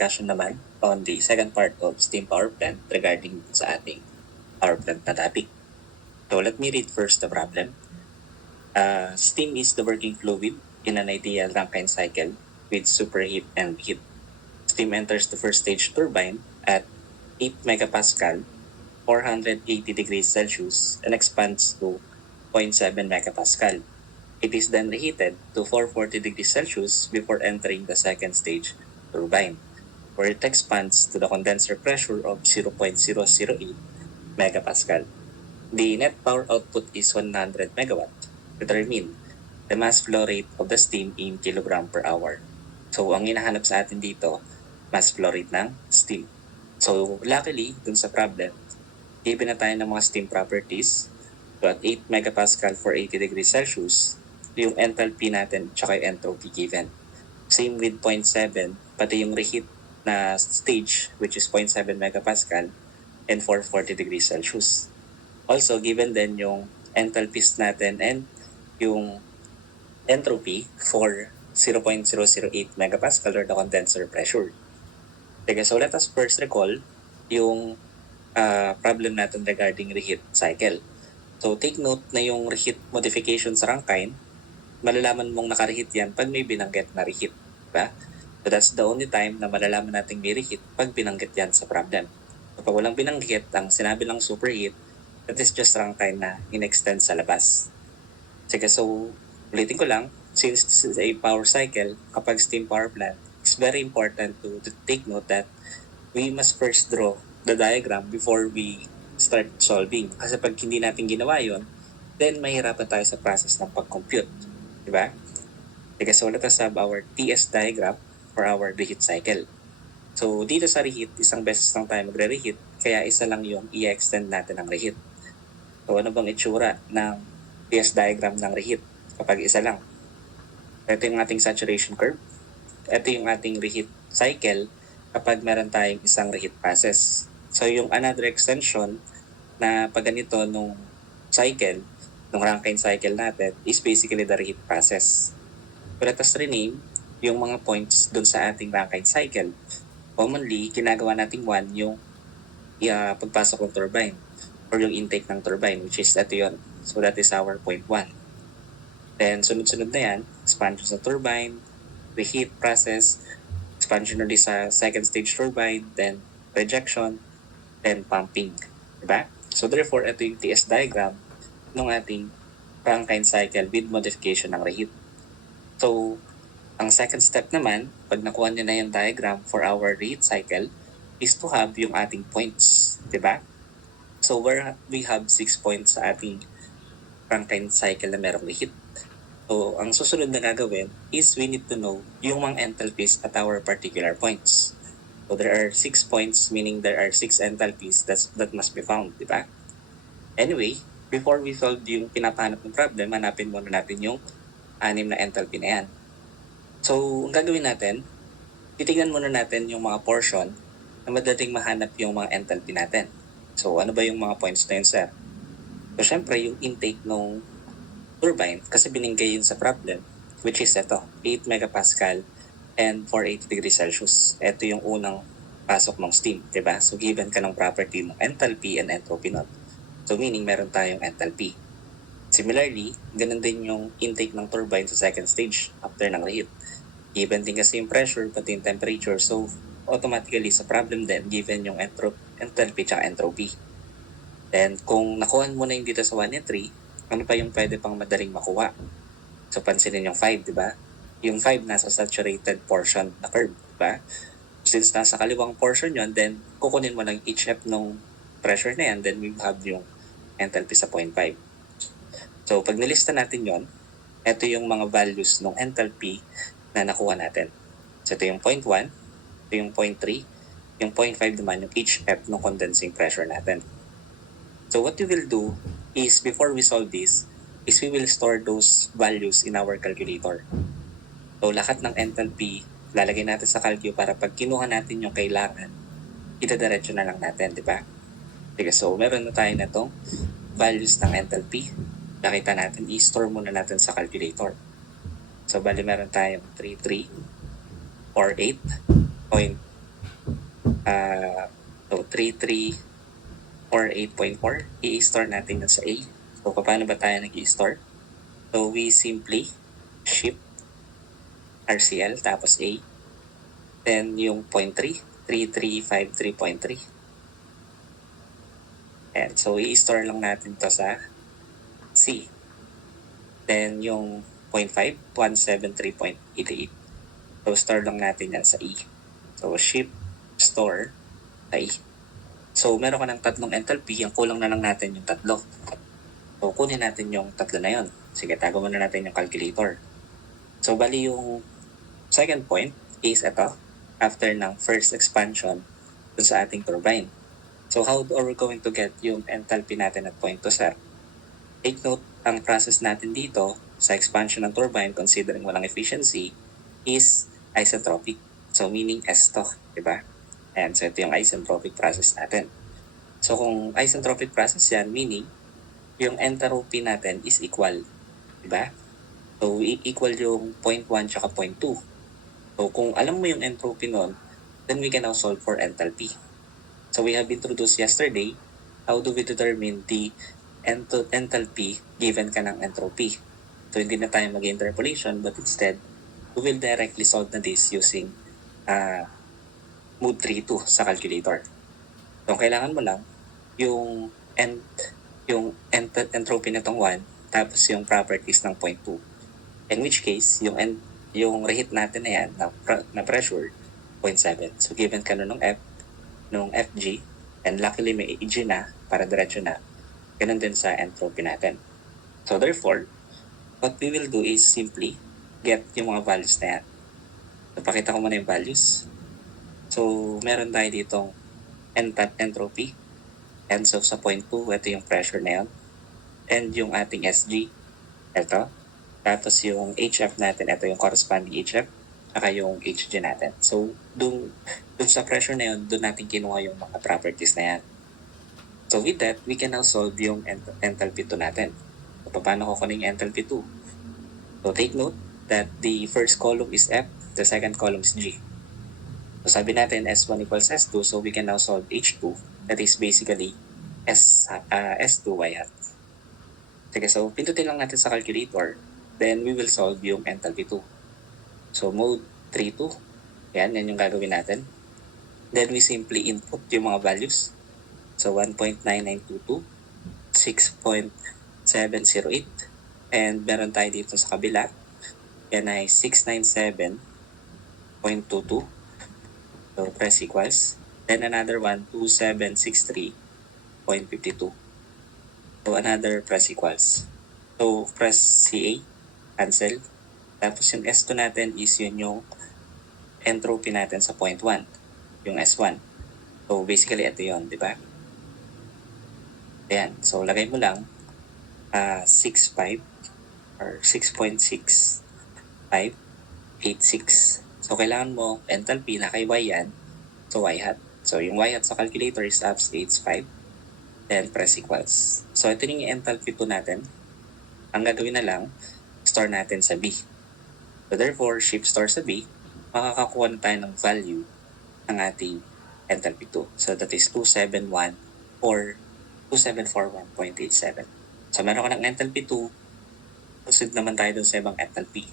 discussion naman on the second part of steam power plant regarding sa ating power plant na topic. So let me read first the problem. Steam is the working fluid in an ideal Rankine cycle with superheat and heat. Steam enters the first stage turbine at 8 megapascal, 480 degrees Celsius, and expands to 0.7 megapascal. It is then reheated to 440 degrees Celsius before entering the second stage turbine, where it expands to the condenser pressure of 0.008 megapascal. The net power output is 100 megawatt. Determine the mass flow rate of the steam in kilogram per hour. So, ang hinahanap sa atin dito, mass flow rate ng steam. So, luckily, dun sa problem, given na tayo ng mga steam properties. So, at 8 megapascal for 80 degrees Celsius, yung enthalpy natin tsaka yung entropy given. Same with 0.7, pati yung reheat na stage which is 0.7 megapascal and 440 degrees Celsius. Also, given din yung enthalpies natin and yung entropy for 0.008 megapascal or the condenser pressure. Okay, so let us first recall yung problem natin regarding reheat cycle. So take note na yung reheat modification sa Rankine, malalaman mong nakareheat yan pag may binanggit na reheat. Diba? So that's the only time na malalaman natin may reheat pag binanggit yan sa problem. So pag walang binanggit, ang sinabi lang superheat, that is just Rankine na in-extend sa labas. Sige, so ulitin ko lang, since this is a power cycle, kapag steam power plant, it's very important to take note that we must first draw the diagram before we start solving. Kasi pag hindi natin ginawa yun, then mahirapan tayo sa process ng pag-compute. Diba? Okay, so let us have our TS diagram for our reheat cycle. So dito sa reheat, isang beses lang tayo magre-reheat, kaya isa lang yung i-extend natin ang reheat. So ano bang itsura ng TS diagram ng reheat kapag isa lang? Ito yung ating saturation curve. Ito yung ating reheat cycle kapag meron tayong isang reheat process. So yung another extension na pag ganito nung cycle, nung Rankine cycle natin, is basically the reheat process. So let us rename yung mga points dun sa ating Rankine cycle. Commonly, ginagawa natin 1 yung pagpasok ng turbine or yung intake ng turbine, which is ito yun. So that is our point 1. Then sunod-sunod na yan, expansion sa turbine, reheat process, expansion ulit sa second stage turbine, then rejection, then pumping. Diba? So therefore, ito yung TS diagram ng ating Rankine cycle with modification ng reheat. So, ang second step naman, pag nakuha nyo na yung diagram for our reheat cycle, is to have yung ating points. Diba? So, where we have 6 points sa ating Rankine cycle na merong reheat. So, ang susunod na gagawin is we need to know yung mga enthalpies at our particular points. So, there are 6 points, meaning there are 6 enthalpies that must be found, di ba? Anyway, before we solve yung pinapahanap ng problem, hanapin muna natin yung 6 na enthalpy na yan. So, ang gagawin natin, titignan muna natin yung mga portion na madaling mahanap yung mga enthalpy natin. So, ano ba yung mga points na yun, sir? So, syempre, yung intake ng turbine, kasi binigay yun sa problem, which is ito, 8 megapascal and 480 degrees Celsius. Ito yung unang pasok ng steam, diba? So, given ka ng property ng enthalpy and entropy nun. So, meaning meron tayong enthalpy. Similarly, ganun din yung intake ng turbine sa second stage after ng reheat. Given din kasi yung pressure, pati yung temperature, so automatically sa problem din, given yung enthalpy at entropy. Then, kung nakuha mo na yung dito sa 1 and 3, ano pa yung pwede pang madaling makuha? So, pansinin yung 5, di ba? Yung 5 nasa saturated portion na curve, di ba? Since nasa kaliwang portion yon, then kukunin mo lang HF nung pressure na yan, then we have yung enthalpy sa 0.5. So, pag nilista natin yon, ito yung mga values ng enthalpy na nakuha natin. So, ito yung 0.1, ito yung 0.3, yung 0.5 naman yung HF ng condensing pressure natin. So, what we will do is, before we solve this, is we will store those values in our calculator. So, lahat ng enthalpy, lalagay natin sa calcu para pag kinuha natin yung kailangan, itadiretso na lang natin, di ba? Sige, so, meron na tayo na itong values ng enthalpy. Nakita natin, i-store muna natin sa calculator. So, bali meron tayong 3348.0 3348.4, i-store natin yun sa A. So, paano ba tayo nag-i-store? So, we simply shift RCL tapos A. Then, yung 0.3, 3353.3. And so, i-store lang natin to sa C. Then, yung 0.5, 173.88. So, store lang natin yan sa E. So, ship, store, sa E. So, meron ka ng tatlong enthalpy, ang kulang na lang natin yung tatlo. So, kunin natin yung tatlo na yun. Sige, tago muna natin yung calculator. So, bali yung second point is ito, after ng first expansion dun sa ating turbine. So, how are we going to get yung enthalpy natin at point to sir? Take note, ang process natin dito sa expansion ng turbine considering walang efficiency is isentropic. So, meaning S to, diba? And so, ito yung isentropic process natin. So, kung isentropic process yan, meaning yung entropy natin is equal, diba? So, equal yung 0.1 tsaka 0.2. So, kung alam mo yung entropy nun, then we can now solve for enthalpy. So, we have introduced yesterday, how do we determine the enthalpy given ka ng entropy? So, hindi na tayo mag-interpolation, but instead, we will directly solve na this using mode 3.2 sa calculator. So, kailangan mo lang yung entropy nitong 1, tapos yung properties ng 0.2. In which case, yung reheat natin na yan, na pressure, 0.7. So, given ka nung FG, and luckily may EG na, para diretso na, ganun din sa entropy natin. So, therefore, what we will do is simply get yung mga values na yan. So, pakita ko muna yung values. So, meron tayo ditong entropy. And so, sa 0.2, ito yung pressure na yun. And yung ating SG, ito. Tapos yung HF natin, ito yung corresponding HF, saka yung HG natin. So, dun sa pressure na yun, dun natin kinuha yung mga properties na yan. So, with that, we can now solve yung enthalpy 2 natin. So, paano ko kunin yung enthalpy 2? So, take note that the first column is F, the second column is G. So, sabi natin S1 equals S2, so we can now solve H2. That is basically S2y hat. Sige, so pindutin lang natin sa calculator. Then, we will solve yung enthalpy 2. So, mode 3.2. Yan yung gagawin natin. Then, we simply input yung mga values. So, 1.9922, 6.708, and meron tayo dito sa kabila. Yan ay 697.22. So, press equals. Then, another one, 2763.52. So, another press equals. So, press CA, cancel. Tapos, yung S2 natin is yun yung entropy natin sa 0.1, yung S1. So, basically, ito yun, di ba? Ayan. So, lagay mo lang 6.5 or 6.6586. So, kailangan mo enthalpy na kay Y yan. So, Y hat. So, yung Y hat sa calculator is absolute 5. Then, press equals. So, ito yung enthalpy 2 natin. Ang gagawin na lang, store natin sa B. So, therefore, shift store sa B, makakakuha na tayo ng value ng ating enthalpy 2. So, that is 271 or 2741.87. So, meron ka ng enthalpy 2. Proceed naman tayo dun sa ibang enthalpy.